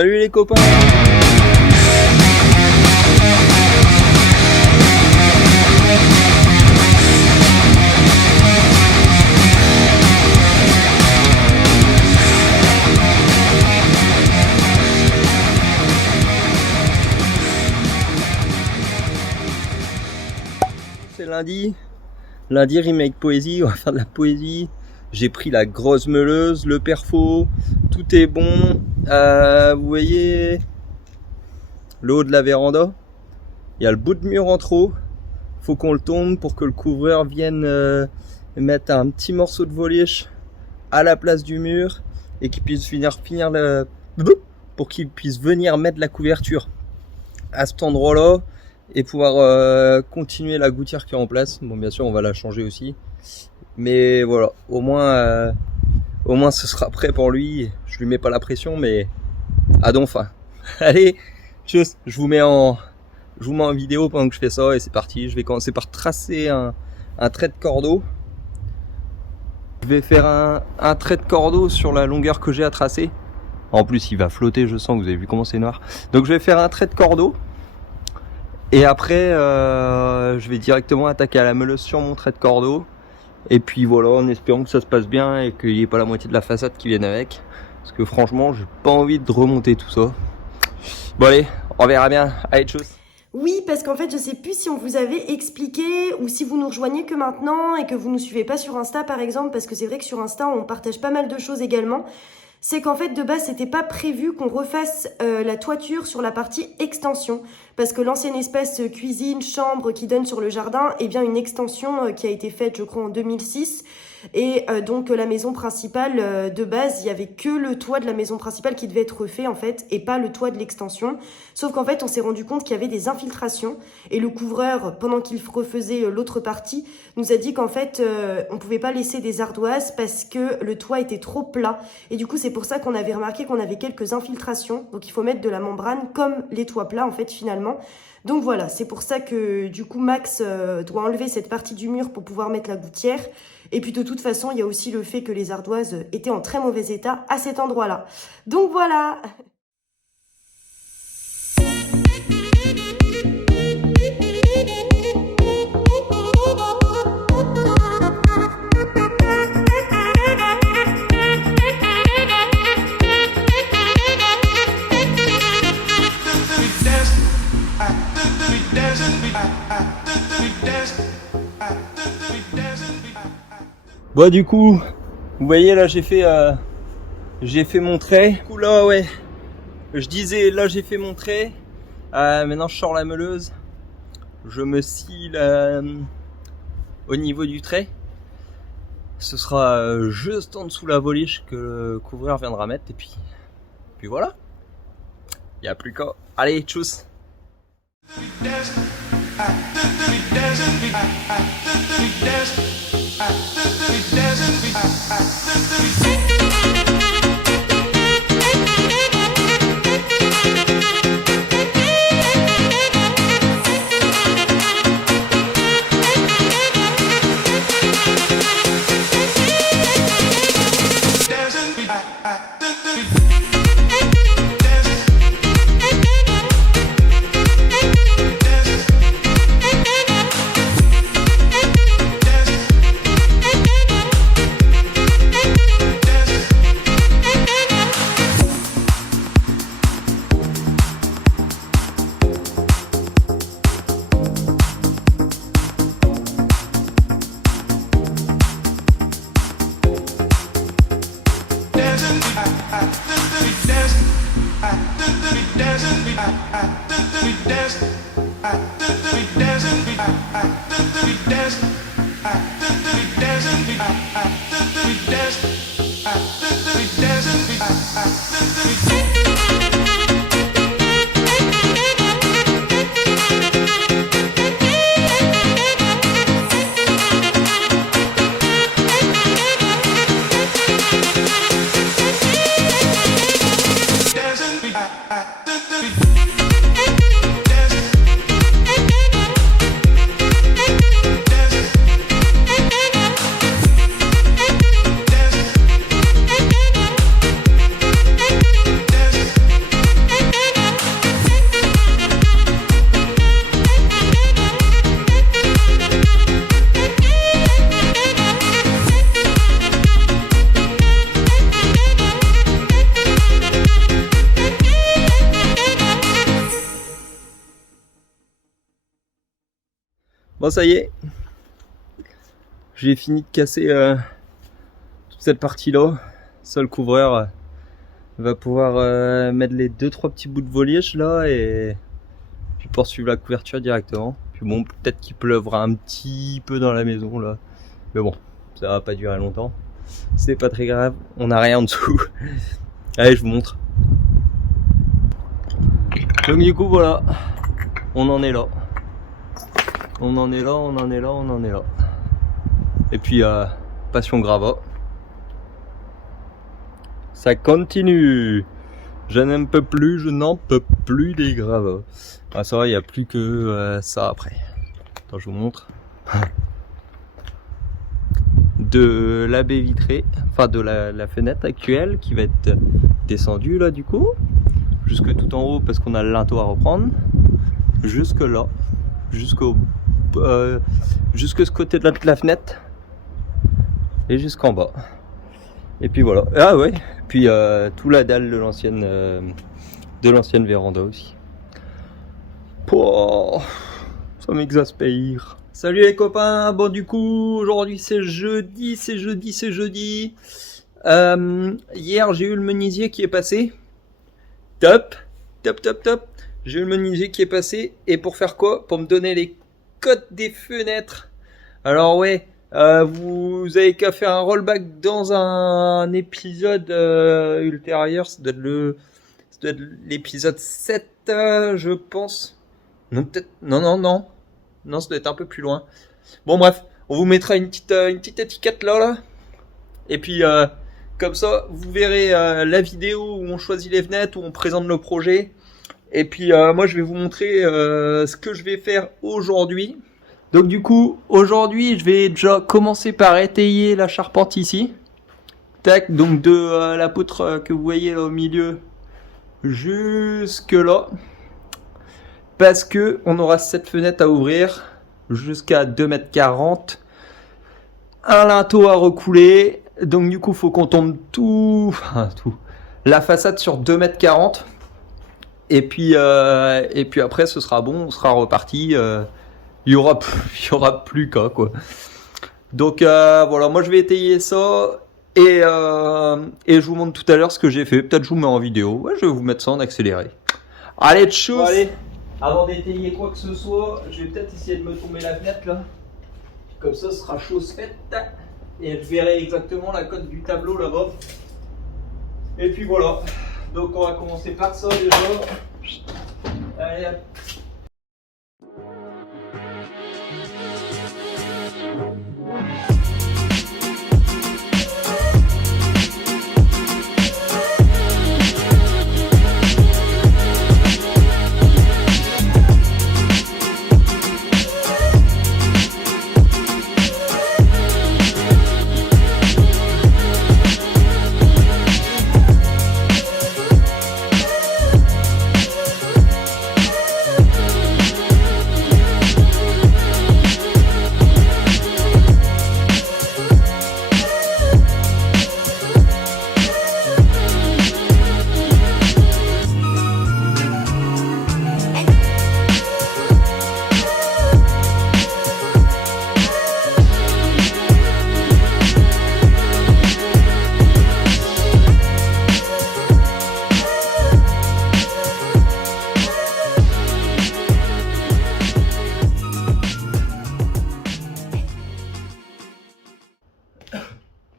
Salut les copains. C'est lundi. Lundi remake poésie, on va faire de la poésie. J'ai pris la grosse meuleuse, le perfo, tout est bon. Vous voyez le haut de la véranda, il y a le bout de mur en trop. Faut qu'on le tourne pour que le couvreur vienne mettre un petit morceau de voliche à la place du mur et qu'il puisse pour qu'il puisse venir mettre la couverture à cet endroit-là et pouvoir continuer la gouttière qui est en place. Bon, bien sûr, on va la changer aussi. Mais voilà, au moins ce sera prêt pour lui. Je lui mets pas la pression, mais à donc fin. Allez, tchuss, je vous mets en vidéo pendant que je fais ça et c'est parti. Je vais commencer par tracer un trait de cordeau. Je vais faire un trait de cordeau sur la longueur que j'ai à tracer. En plus, il va flotter, je sens, vous avez vu comment c'est noir. Donc je vais faire un trait de cordeau. Et après, je vais directement attaquer à la meuleuse sur mon trait de cordeau. Et puis voilà, en espérant que ça se passe bien et qu'il n'y ait pas la moitié de la façade qui vienne avec. Parce que franchement, j'ai pas envie de remonter tout ça. Bon allez, on verra bien. Allez, tchuss. Oui, parce qu'en fait, je sais plus si on vous avait expliqué ou si vous nous rejoignez que maintenant et que vous nous suivez pas sur Insta par exemple, parce que c'est vrai que sur Insta, on partage pas mal de choses également. C'est qu'en fait, de base, c'était pas prévu qu'on refasse la toiture sur la partie extension. Parce que l'ancien espace cuisine, chambre qui donne sur le jardin est bien une extension qui a été faite, je crois, en 2006. Et donc, la maison principale, de base, il y avait que le toit de la maison principale qui devait être refait, en fait, et pas le toit de l'extension. Sauf qu'en fait, on s'est rendu compte qu'il y avait des infiltrations. Et le couvreur, pendant qu'il refaisait l'autre partie, nous a dit qu'en fait, on pouvait pas laisser des ardoises parce que le toit était trop plat. Et du coup, c'est pour ça qu'on avait remarqué qu'on avait quelques infiltrations. Donc, il faut mettre de la membrane comme les toits plats, en fait, finalement. Donc voilà, c'est pour ça que du coup Max doit enlever cette partie du mur pour pouvoir mettre la gouttière. Et puis de toute façon, il y a aussi le fait que les ardoises étaient en très mauvais état à cet endroit-là. Donc voilà. Bon, du coup, vous voyez là, j'ai fait mon trait. Du coup, là, ouais, je disais, là, j'ai fait mon trait. Maintenant, je sors la meuleuse. Je me scie au niveau du trait. Ce sera juste en dessous la voliche que le couvreur viendra mettre. Et puis voilà. Il n'y a plus qu'à. Allez, tchuss. Bon, ça y est. J'ai fini de casser toute cette partie-là. Ça, le couvreur va pouvoir mettre les 2-3 petits bouts de voliage là et puis poursuivre la couverture directement. Puis bon, peut-être qu'il pleuvra un petit peu dans la maison là. Mais bon, ça va pas durer longtemps. C'est pas très grave, on n'a rien en dessous. Allez, je vous montre. Donc du coup, voilà. On en est là. On en est là, on en est là, on en est là. Et puis, passion gravat. Ça continue. Je n'en peux plus des gravats. Ah ça va, il n'y a plus que ça après. Attends, je vous montre. De la baie vitrée, enfin de la fenêtre actuelle qui va être descendue là du coup. Jusque tout en haut parce qu'on a le linteau à reprendre. Jusque là. Jusque ce côté de la fenêtre. Et jusqu'en bas. Et puis voilà. Ah ouais. Puis tout la dalle de l'ancienne véranda aussi. Pouah, ça m'exaspère. Salut les copains. Bon du coup aujourd'hui c'est jeudi. Hier j'ai eu le menuisier qui est passé. Top. J'ai eu le menuisier qui est passé. Et pour faire quoi? Pour me donner les codes des fenêtres. Alors ouais. Vous avez qu'à faire un rollback dans un épisode ultérieur, ça doit être l'épisode 7, je pense. Non, peut-être. Non, ça doit être un peu plus loin. Bon, bref, on vous mettra une petite étiquette là. Et puis, comme ça, vous verrez la vidéo où on choisit les fenêtres, où on présente le projet. Et puis, moi, je vais vous montrer ce que je vais faire aujourd'hui. Donc du coup, aujourd'hui, je vais déjà commencer par étayer la charpente ici. Tac, donc de la poutre que vous voyez là au milieu jusque là. Parce que on aura cette fenêtre à ouvrir jusqu'à 2,40 m. Un linteau à recouler. Donc du coup, faut qu'on tombe tout la façade sur 2,40 m. Et puis après, ce sera bon, on sera reparti. Il y aura plus qu'à quoi. Donc voilà, moi je vais étayer ça et je vous montre tout à l'heure ce que j'ai fait. Peut-être je vous mets en vidéo. Ouais, je vais vous mettre ça en accéléré. Allez, tchuss. Bon, allez, avant d'étayer quoi que ce soit, je vais peut-être essayer de me tomber la fenêtre là. Comme ça, ce sera chose faite. Et je verrai exactement la cote du tableau là-bas. Et puis voilà. Donc on va commencer par ça déjà. Allez, hop.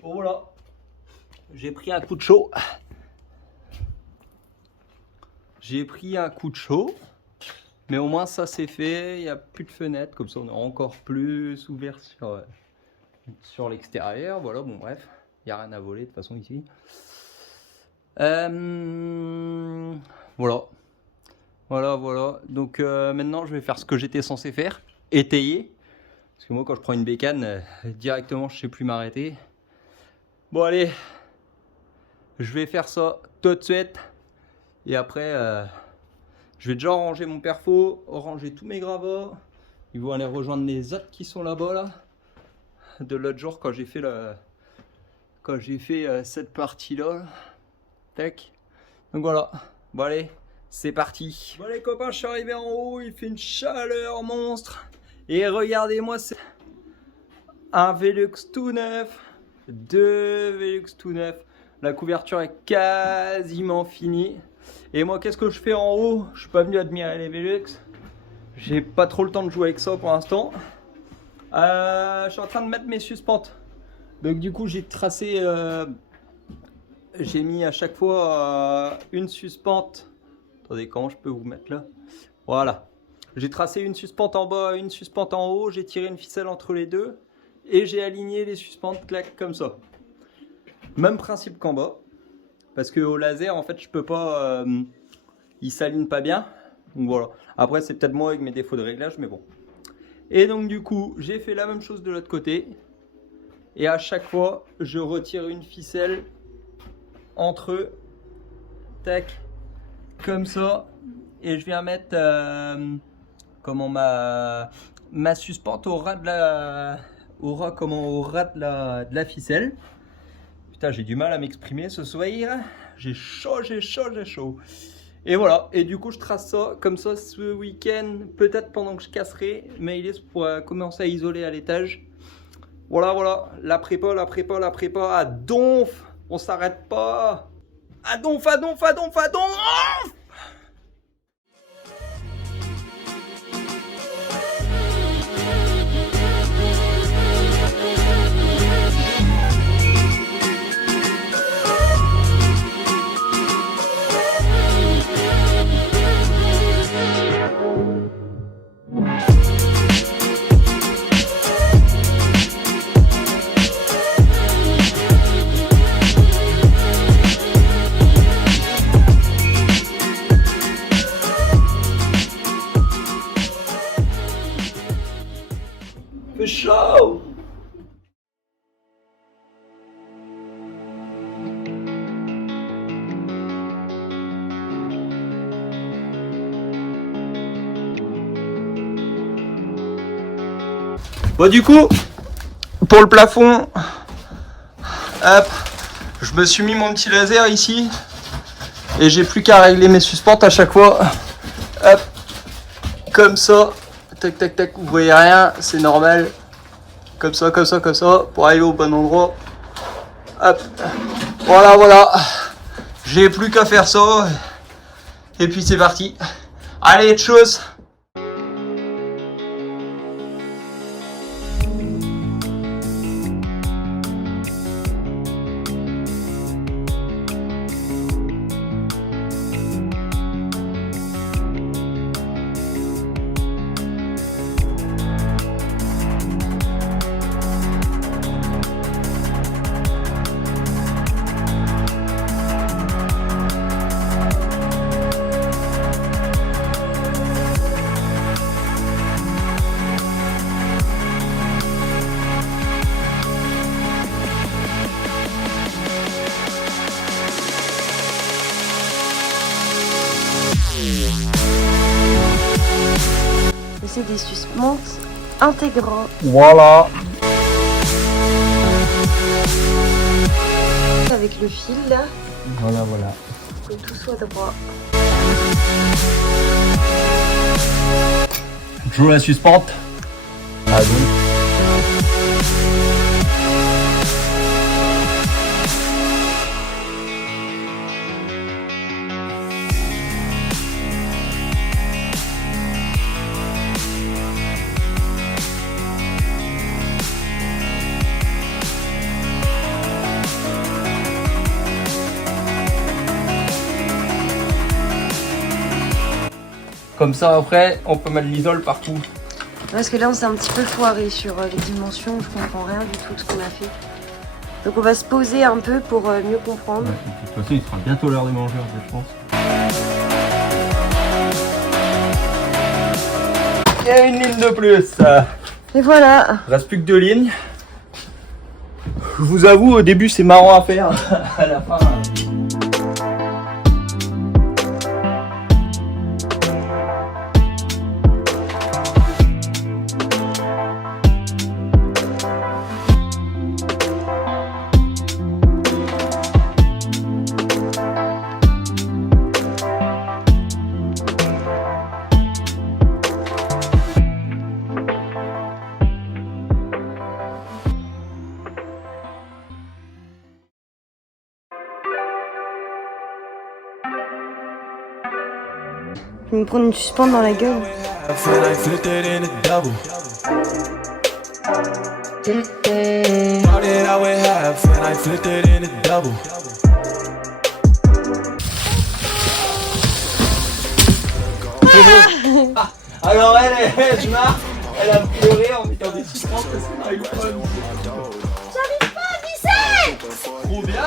Voilà, j'ai pris un coup de chaud. Mais au moins ça c'est fait, il n'y a plus de fenêtre, comme ça on est encore plus ouvert sur l'extérieur. Voilà, bon bref, il n'y a rien à voler de toute façon ici. Voilà. Donc maintenant je vais faire ce que j'étais censé faire, étayer. Parce que moi quand je prends une bécane, directement je sais plus m'arrêter. Bon allez, je vais faire ça tout de suite. Et après, je vais déjà ranger mon perfo, ranger tous mes gravats. Ils vont aller rejoindre les autres qui sont là-bas là. De l'autre jour quand j'ai fait cette partie-là. Tac. Donc voilà. Bon allez, c'est parti. Bon les copains, je suis arrivé en haut, il fait une chaleur monstre. Et regardez-moi, c'est un Velux tout neuf, 2 Velux tout neuf. La couverture est quasiment finie. Et moi, qu'est-ce que je fais en haut? Je suis pas venu admirer les Velux. J'ai pas trop le temps de jouer avec ça pour l'instant. Je suis en train de mettre mes suspentes. Donc du coup, j'ai tracé... j'ai mis à chaque fois une suspente. Attendez, comment je peux vous mettre là? Voilà. J'ai tracé une suspente en bas, une suspente en haut. J'ai tiré une ficelle entre les deux. Et j'ai aligné les suspentes, clac, comme ça. Même principe qu'en bas. Parce que au laser, en fait, je peux pas... il s'aligne pas bien. Donc voilà. Après, c'est peut-être moi avec mes défauts de réglage, mais bon. Et donc du coup, j'ai fait la même chose de l'autre côté. Et à chaque fois, je retire une ficelle entre eux. Tac. Comme ça. Et je viens mettre comment ma suspente au ras de la... au ras de la ficelle. Putain, j'ai du mal à m'exprimer ce soir. J'ai chaud. Et voilà, et du coup je trace ça comme ça ce week-end, peut-être pendant que je casserai, mais il est pour commencer à isoler à l'étage. Voilà, la prépa, à donf, on s'arrête pas. À donf. Fait chaud. Bon, du coup, pour le plafond, hop, je me suis mis mon petit laser ici et j'ai plus qu'à régler mes suspentes à chaque fois. Hop, comme ça, tac, vous voyez rien, c'est normal. Comme ça, pour arriver au bon endroit. Hop, voilà. J'ai plus qu'à faire ça. Et puis c'est parti. Allez, chose. C'est des suspentes intégrants. Voilà. Avec le fil là, Voilà. que tout soit droit. Je joue la suspente. Ah bon. Comme ça après, on peut mettre l'isole partout. Parce que là on s'est un petit peu foiré sur les dimensions, je comprends rien du tout de ce qu'on a fait. Donc on va se poser un peu pour mieux comprendre. Ouais, de toute façon, il sera bientôt l'heure de manger, je pense. Et une ligne de plus. Et voilà. Reste plus que 2 lignes. Je vous avoue, au début c'est marrant à faire. À la fin. Je vais me prendre une suspente dans la gueule. Alors je marque, elle a pleuré en mettant des suspentes parce qu'on n'arrive pas à visser. J'arrive pas à visser. Trop bien.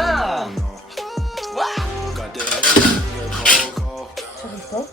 J'arrive pas.